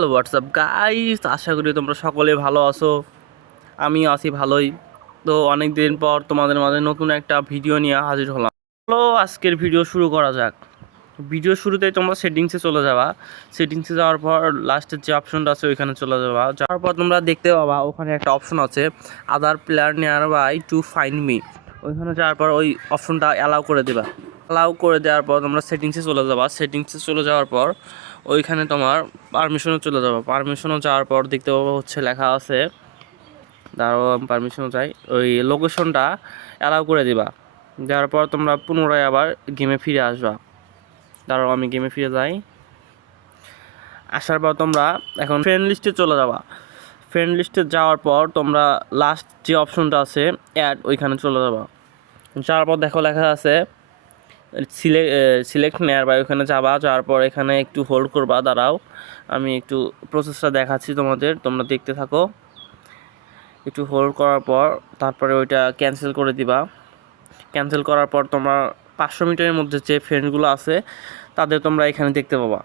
Hello WhatsApp guys, আশা করি তোমরা সকলে ভালো আছো। আমি আছি ভালোই। তো অনেক দিন পর তোমাদের মাঝে নতুন একটা ভিডিও নিয়ে হাজির হলাম। চলো আজকের ভিডিও শুরু করা যাক। ভিডিও শুরুতেই তোমরা সেটিংসে চলে যাবা। সেটিংসে যাওয়ার পর লাস্টের যে অপশনটা আছে ওইখানে চলে যাবা। যাওয়ার পর তোমরা দেখতে পাবা ওখানে একটা অপশন আছে, other player nearby to find me. ওইখানে যাওয়ার পর ওই অপশনটা অ্যালাউ করে দেবা। অ্যালাউ করে দেওয়ার পর তোমরা সেটিংসে চলে যাবা। সেটিংসে চলে যাওয়ার পর ওইখানে তোমার পারমিশনে চলে যাবো। পারমিশনে যাওয়ার পর দেখতে পাবো হচ্ছে লেখা আছে, দাঁড়াও পারমিশনে যাই, ওই লোকেশনটা অ্যালাউ করে দিবা। দেওয়ার পর তোমরা পুনরায় আবার গেমে ফিরে আসবা। দাঁড়াও আমি গেমে ফিরে যাই। আসার পর তোমরা এখন ফ্রেন্ড লিস্টে চলে যাবা। ফ্রেন্ড লিস্টে যাওয়ার পর তোমরা লাস্ট যে অপশনটা আছে অ্যাড, ওইখানে চলে যাবা। যাওয়ার পর দেখো লেখা আছে সিলেক্ট নেয়ার বাই, ওখানে যাওয়ার পর এখানে একটু হোল্ড করবা। দাঁড়াও আমি একটু প্রসেসটা দেখাচ্ছি তোমাদের, তোমরা দেখতে থাকো। একটু হোল্ড করার পর তারপরে ওইটা ক্যান্সেল করে দিবা। ক্যান্সেল করার পর তোমরা 500 মিটারের মধ্যে যে ফ্রেন্ডগুলো আছে তাদের তোমরা এখানে দেখতে পাবা।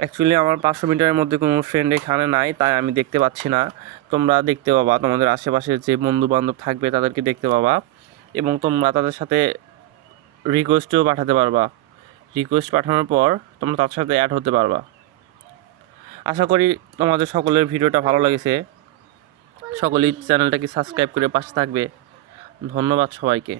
অ্যাকচুয়ালি আমার 500 মিটারের মধ্যে কোনো ফ্রেন্ড এখানে নাই, তাই আমি দেখতে পাচ্ছি না। তোমরা দেখতে পাবা, তোমাদের আশেপাশে যে বন্ধু বান্ধব থাকবে তাদেরকে দেখতে পাবা, এবং তোমরা তাদের সাথে রিকোয়েস্টও পাঠাতে পারবা। রিকোয়েস্ট পাঠানোর পর তোমরা তার সাথে অ্যাড হতে পারবা। আশা করি তোমাদের সকলের ভিডিওটা ভালো লেগেছে। সকলেই চ্যানেলটাকে সাবস্ক্রাইব করে পাশে থাকবে। ধন্যবাদ সবাইকে।